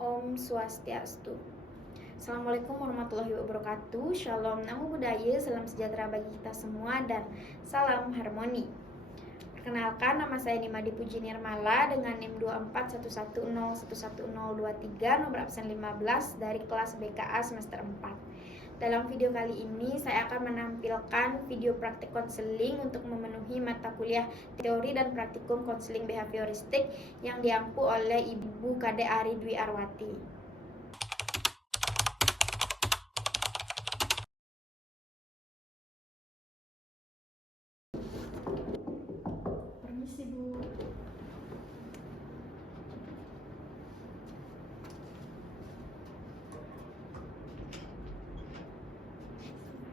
Om Swastiastu. Assalamualaikum warahmatullahi wabarakatuh. Shalom, namo buddhaya, salam sejahtera bagi kita semua dan salam harmoni. Perkenalkan, nama saya Nimadi Puji Nirmala dengan NIM 2411011023, nomor absen 15 dari kelas BKA semester 4. Dalam video kali ini saya akan menampilkan video praktik konseling untuk memenuhi mata kuliah teori dan praktikum konseling behavioristik yang diampu oleh Ibu Kade Ari Dwi Arwati. Permisi Bu.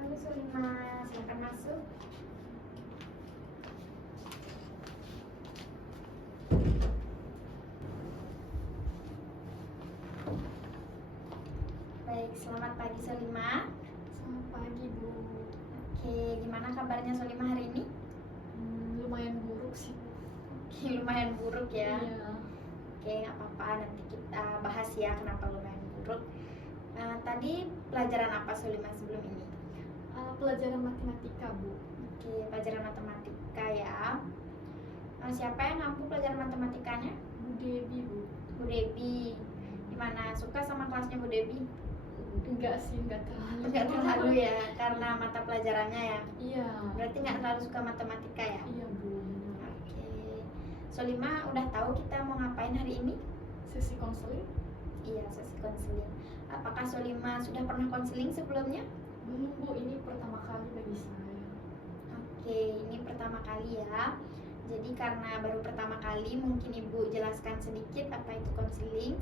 Halo Solima, silakan masuk. Baik, selamat pagi Solima. Selamat pagi Bu. Oke, gimana kabarnya Solima hari ini? Lumayan buruk sih Bu. Oke, lumayan buruk ya. Iya. Oke, nggak apa-apa, nanti kita bahas ya kenapa lumayan buruk. Tadi pelajaran apa Solima sebelum ini? Pelajaran matematika Bu. Oke, pelajaran matematika ya. Siapa yang ngampu pelajaran matematikanya? Bu Debi Bu. Bu Debi. Gimana, suka sama kelasnya Bu Debi? Enggak sih, enggak terlalu. Enggak terlalu ya, karena mata pelajarannya ya. Iya. Berarti nggak terlalu suka matematika ya? Iya Bu. Oke. Solima udah tahu kita mau ngapain hari ini? Sesi konseling? Iya, sesi konseling. Apakah Solima sudah pernah konseling sebelumnya? Belum Bu, ini pertama kali bagi saya. Oke, ini pertama kali ya. Jadi karena baru pertama kali, mungkin Ibu jelaskan sedikit apa itu konseling.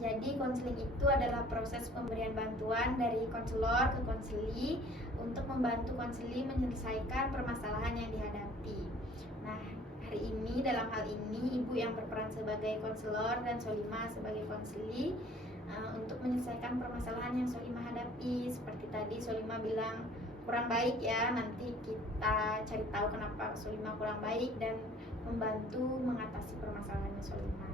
Jadi konseling itu adalah proses pemberian bantuan dari konselor ke konseli untuk membantu konseli menyelesaikan permasalahan yang dihadapi. Nah, hari ini dalam hal ini Ibu yang berperan sebagai konselor dan Solima sebagai konseli untuk menyelesaikan permasalahan yang Solima hadapi. Seperti tadi Solima bilang kurang baik ya, nanti kita cari tahu kenapa Solima kurang baik dan membantu mengatasi permasalahannya Solima.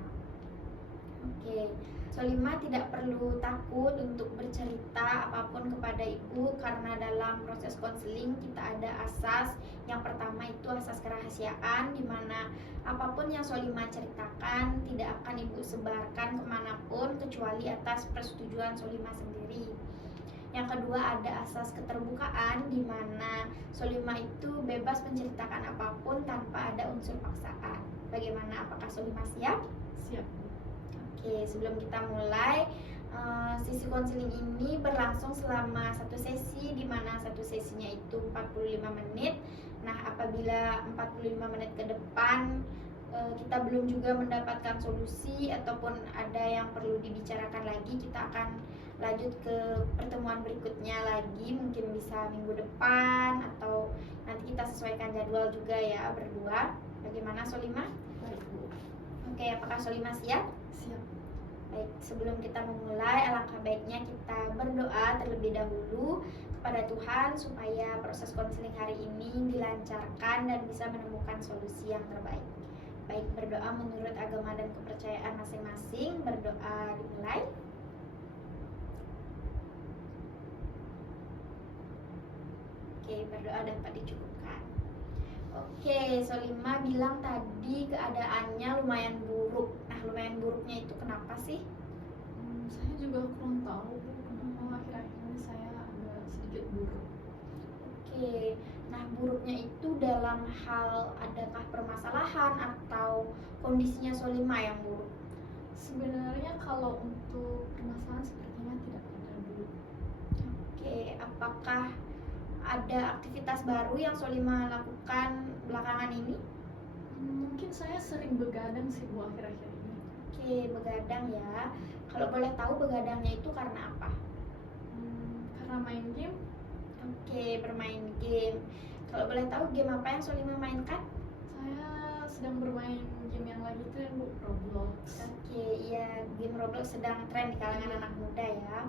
Oke, Solima tidak perlu takut untuk bercerita apapun kepada Ibu karena dalam proses konseling kita ada asas. Yang pertama itu asas kerahasiaan, di mana apapun yang Solima ceritakan tidak akan Ibu sebarkan kemanapun kecuali atas persetujuan Solima sendiri. Yang kedua ada asas keterbukaan, di mana Solima itu bebas menceritakan apapun tanpa ada unsur paksaan. Bagaimana, apakah Solima siap? Siap Bu. Oke, sebelum kita mulai, sesi konseling ini berlangsung selama satu sesi, di mana satu sesinya itu 45 menit. Nah, apabila 45 menit ke depan kita belum juga mendapatkan solusi ataupun ada yang perlu dibicarakan lagi, kita akan lanjut ke pertemuan berikutnya lagi, mungkin bisa minggu depan atau nanti kita sesuaikan jadwal juga ya berdua. Bagaimana Solima? Baik Bu. Oke, apakah Solima siap? Siap. Baik, sebelum kita memulai, alangkah baiknya kita berdoa terlebih dahulu kepada Tuhan supaya proses konseling hari ini dilancarkan dan bisa menemukan solusi yang terbaik. Baik, berdoa menurut agama dan kepercayaan masing-masing. Berdoa dimulai. Oke, berdoa dapat dicukupkan. Oke, Solima bilang tadi keadaannya lumayan buruk. Nah, lumayan buruknya itu kenapa sih? Saya juga kurang tahu Bu, kenapa akhir-akhir ini saya agak sedikit buruk. Oke, nah buruknya itu dalam hal adakah permasalahan atau kondisinya Solima yang buruk? Sebenarnya kalau untuk permasalahan sepertinya tidak ada Bu. Oke, apakah ada aktivitas baru yang Solima lakukan belakangan ini? Mungkin saya sering begadang sih Bu akhir-akhir ini. Oke, begadang ya. Kalau boleh tahu begadangnya itu karena apa? Karena main game. Oke, bermain game. Kalau boleh tahu game apa yang Solima mainkan? Saya sedang bermain game yang lagi itu Bu, Roblox. Oke, iya, game Roblox sedang tren di kalangan anak muda ya.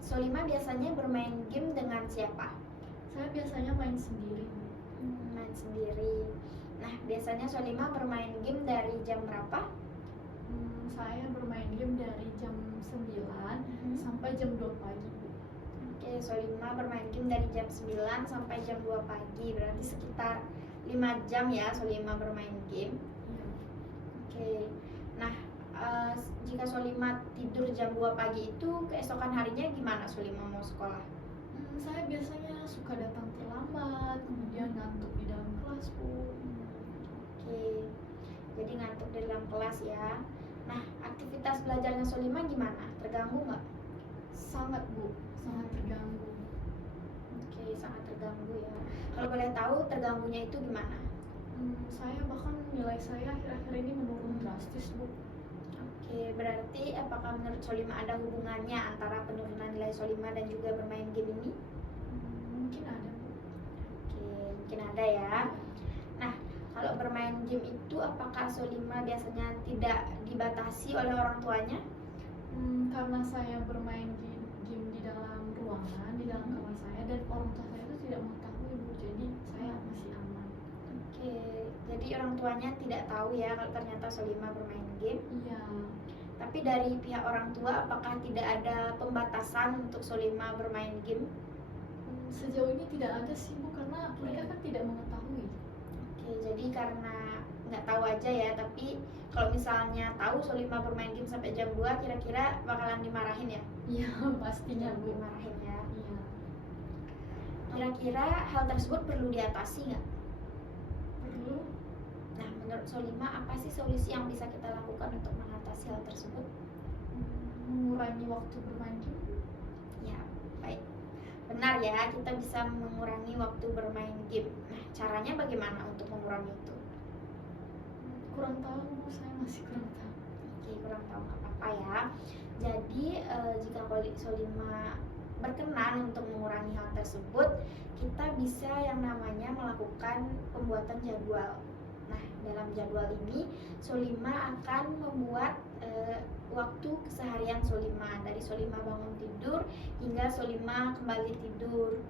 Solima biasanya bermain game dengan siapa? Saya biasanya main sendiri Bu. Main sendiri. Nah, biasanya Solima bermain game dari jam berapa? Saya bermain bermain game dari jam 9 sampai jam 2 pagi, Bu. Oke, Solima bermain game dari jam 9 sampai jam 2 pagi. Berarti sekitar 5 jam ya Solima bermain game. Iya. Oke. Nah, jika Solima tidur jam 2 pagi itu keesokan harinya gimana Solima mau sekolah? Saya biasanya suka datang terlambat, kemudian ngantuk di dalam kelas, Bu. Oke. Jadi ngantuk di dalam kelas ya. Nah, aktivitas belajarnya Solima gimana? Terganggu nggak? Sangat, Bu, sangat terganggu. Oke, sangat terganggu ya. Kalau boleh tahu terganggunya itu gimana? Saya bahkan nilai saya akhir-akhir ini menurun drastis, Bu. Oke, berarti apakah menurut Solima ada hubungannya antara penurunan nilai Solima dan juga bermain game ini? Mungkin ada, Bu. Oke, mungkin ada ya. Nah, kalau bermain game itu apakah Solima biasanya tidak dibatasi oleh orang tuanya? Karena saya bermain game di dalam ruangan, di dalam kamar saya, dan orang tua saya itu tidak mengetahui, Bu. Jadi saya masih aman. Oke, jadi orang tuanya tidak tahu ya kalau ternyata Solima bermain game. Iya. Tapi dari pihak orang tua apakah tidak ada pembatasan untuk Solima bermain game? Sejauh ini tidak ada sih, Bu, karena mereka kan tidak mengetahui. Oke, jadi karena nggak tahu aja ya, tapi kalau misalnya tahu Solima bermain game sampai jam 2, kira-kira bakalan dimarahin ya? Iya, pastinya, Bu. Dimarahin ya. Iya. Kira-kira hal tersebut perlu diatasi nggak? Perlu. Nah, menurut Solima apa sih solusi yang bisa kita lakukan untuk mengatasi hal tersebut? Mengurangi waktu bermain game. Ya, baik. Benar ya, kita bisa mengurangi waktu bermain game. Nah, caranya bagaimana untuk mengurangi itu? Kurang tahu, Bu, saya masih kurang tahu. Oke, kurang tahu, nggak apa-apa ya. Jadi jika Solima berkenan untuk mengurangi hal tersebut, kita bisa yang namanya melakukan pembuatan jadwal. Nah, dalam jadwal ini Solima akan membuat waktu keseharian Solima, dari Solima bangun tidur hingga Solima kembali tidur.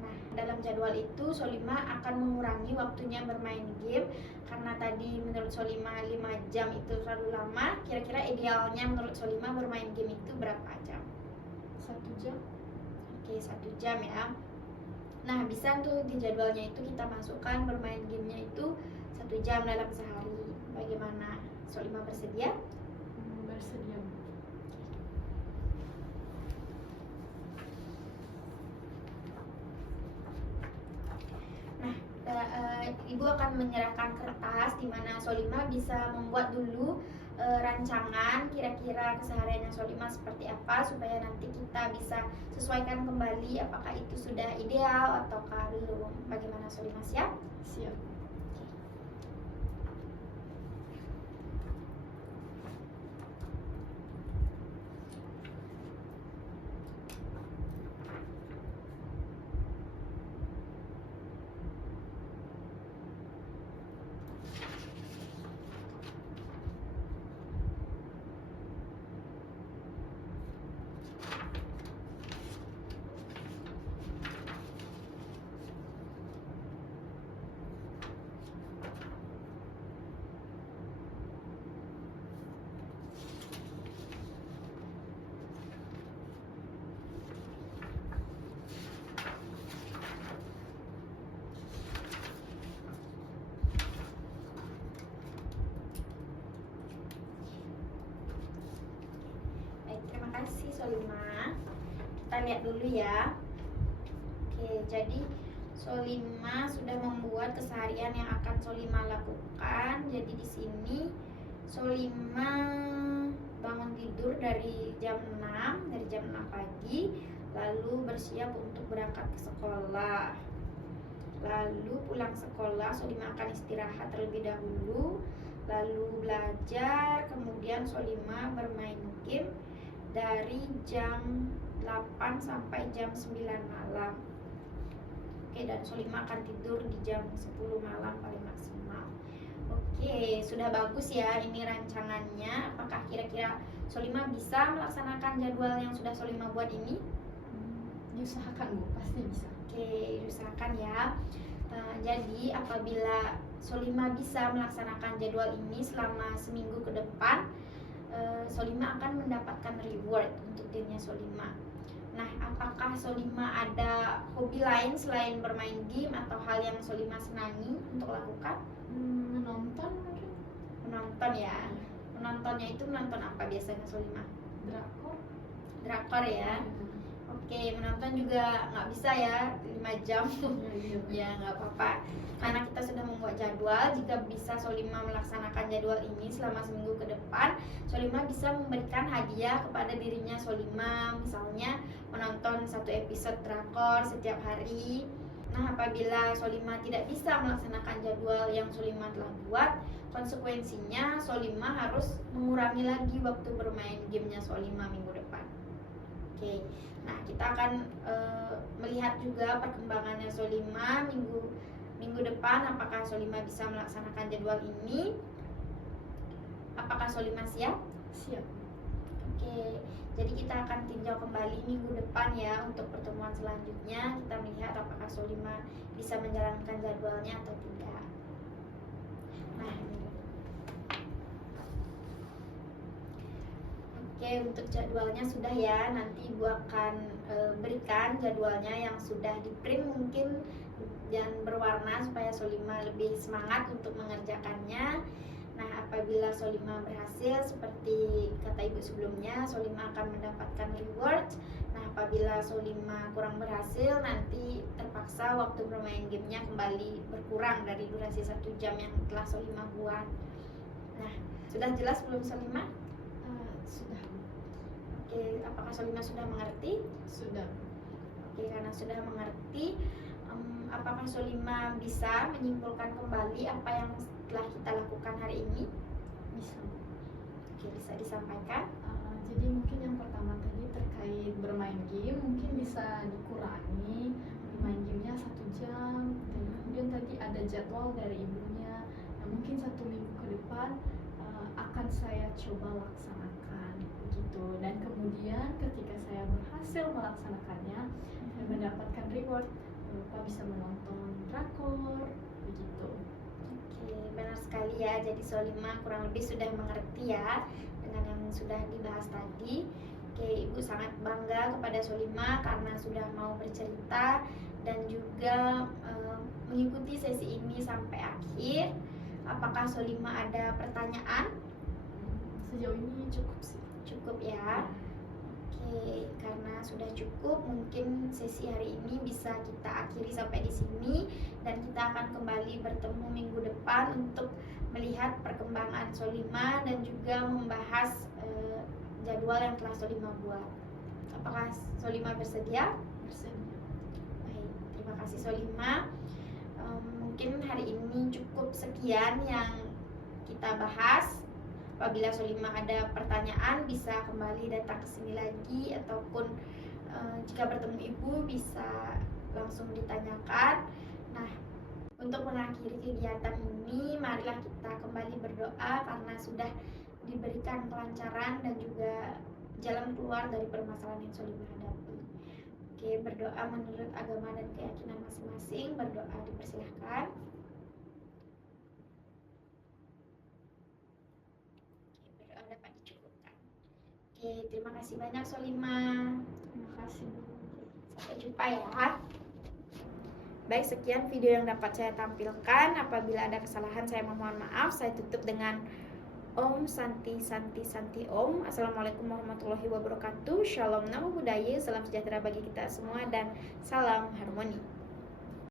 Nah, dalam jadwal itu Solima akan mengurangi waktunya bermain game, karena tadi menurut Solima 5 jam itu terlalu lama. Kira-kira idealnya menurut Solima bermain game itu berapa jam? 1 jam. Oke, 1 jam ya. Nah, bisa tuh di jadwalnya itu kita masukkan bermain gamenya itu 1 jam dalam sehari. Bagaimana? Solima bersedia? Bersedia, Bu. Ibu akan menyerahkan kertas di mana Solima bisa membuat dulu rancangan kira-kira kesehariannya Solima seperti apa, supaya nanti kita bisa sesuaikan kembali apakah itu sudah ideal ataukah belum. Bagaimana Solima, siap? Siap. Baik, terima kasih Solima. Kita lihat dulu ya. Oke, jadi Solima sudah membuat keseharian yang akan Solima lakukan. Jadi di sini Solima bangun tidur dari jam 6 pagi, lalu bersiap untuk berangkat ke sekolah. Lalu pulang sekolah Solima akan istirahat terlebih dahulu, lalu belajar, kemudian Solima bermain game dari jam 8 sampai jam 9 malam. Oke, dan Solima akan tidur di jam 10 malam paling maksimal. Oke, sudah bagus ya ini rancangannya. Apakah kira-kira Solima bisa melaksanakan jadwal yang sudah Solima buat ini? Diusahakan, Bu, pasti bisa. Oke, usahakan ya. Jadi apabila Solima bisa melaksanakan jadwal ini selama seminggu ke depan, Solima akan mendapatkan reward untuk dirinya Solima. Nah, apakah Solima ada hobi lain selain bermain game atau hal yang Solima senangi untuk lakukan? Menonton mungkin. Menonton ya. Menontonnya itu menonton apa biasanya Solima? Drakor ya. Oke, menonton juga nggak bisa ya 5 jam. Ya nggak apa-apa, karena kita sudah membuat jadwal. Jika bisa Solima melaksanakan jadwal ini selama seminggu ke depan, Solima bisa memberikan hadiah kepada dirinya Solima, misalnya menonton 1 episode drakor setiap hari. Nah, apabila Solima tidak bisa melaksanakan jadwal yang Solima telah buat, konsekuensinya Solima harus mengurangi lagi waktu bermain gamenya Solima minggu depan. Oke, nah kita akan melihat juga perkembangannya Solima minggu depan. Apakah Solima bisa melaksanakan jadwal ini? Apakah Solima siap? Siap. Oke, jadi kita akan tinjau kembali minggu depan ya untuk pertemuan selanjutnya. Kita melihat apakah Solima bisa menjalankan jadwalnya atau tidak. Nah, oke, untuk jadwalnya sudah ya. Nanti Ibu akan berikan jadwalnya yang sudah di print mungkin dan berwarna supaya Solima lebih semangat untuk mengerjakannya. Nah, apabila Solima berhasil seperti kata Ibu sebelumnya, Solima akan mendapatkan reward. Nah, apabila Solima kurang berhasil, nanti terpaksa waktu bermain gamenya kembali berkurang dari durasi 1 jam yang telah Solima buat. Nah, sudah jelas belum Solima? Sudah. Oke, apakah Solima sudah mengerti? Sudah. Oke, karena sudah mengerti, apakah Solima bisa menyimpulkan kembali apa yang telah kita lakukan hari ini? Bisa. Oke, bisa disampaikan. Jadi mungkin yang pertama tadi terkait bermain game, mungkin bisa dikurangi bermain gamenya 1 jam. Dan kemudian tadi ada jadwal dari ibunya. Nah, mungkin 1 minggu ke depan akan saya coba laksanakan begitu. Dan kemudian ketika saya berhasil melaksanakannya dan mendapatkan reward, Bapak bisa menonton drakor begitu. Oke, benar sekali ya. Jadi Solima kurang lebih sudah mengerti ya dengan yang sudah dibahas tadi. Oke, Ibu sangat bangga kepada Solima karena sudah mau bercerita dan juga mengikuti sesi ini sampai akhir. Apakah Solima ada pertanyaan? Sejauh ini cukup sih. Cukup ya. Oke, karena sudah cukup, mungkin sesi hari ini bisa kita akhiri sampai di sini dan kita akan kembali bertemu minggu depan untuk melihat perkembangan Solima dan juga membahas jadwal yang telah Solima buat. Apakah Solima bersedia? Bersedia. Baik, terima kasih Solima. Mungkin hari ini cukup sekian yang kita bahas. Apabila Solima ada pertanyaan bisa kembali datang ke sini lagi, ataupun jika bertemu Ibu bisa langsung ditanyakan. Nah, untuk mengakhiri kegiatan ini, marilah kita kembali berdoa karena sudah diberikan kelancaran dan juga jalan keluar dari permasalahan yang Solima hadapi. Oke, berdoa menurut agama dan keyakinan masing-masing. Berdoa dipersilahkan. Dapat dicukupkan. Oke, terima kasih banyak Solima. Terima kasih. Sampai jumpa ya. Baik, sekian video yang dapat saya tampilkan. Apabila ada kesalahan saya mohon maaf. Saya tutup dengan Om Santi Santi Santi Om. Assalamualaikum warahmatullahi wabarakatuh. Shalom, namo buddhaya, salam sejahtera bagi kita semua dan salam harmoni.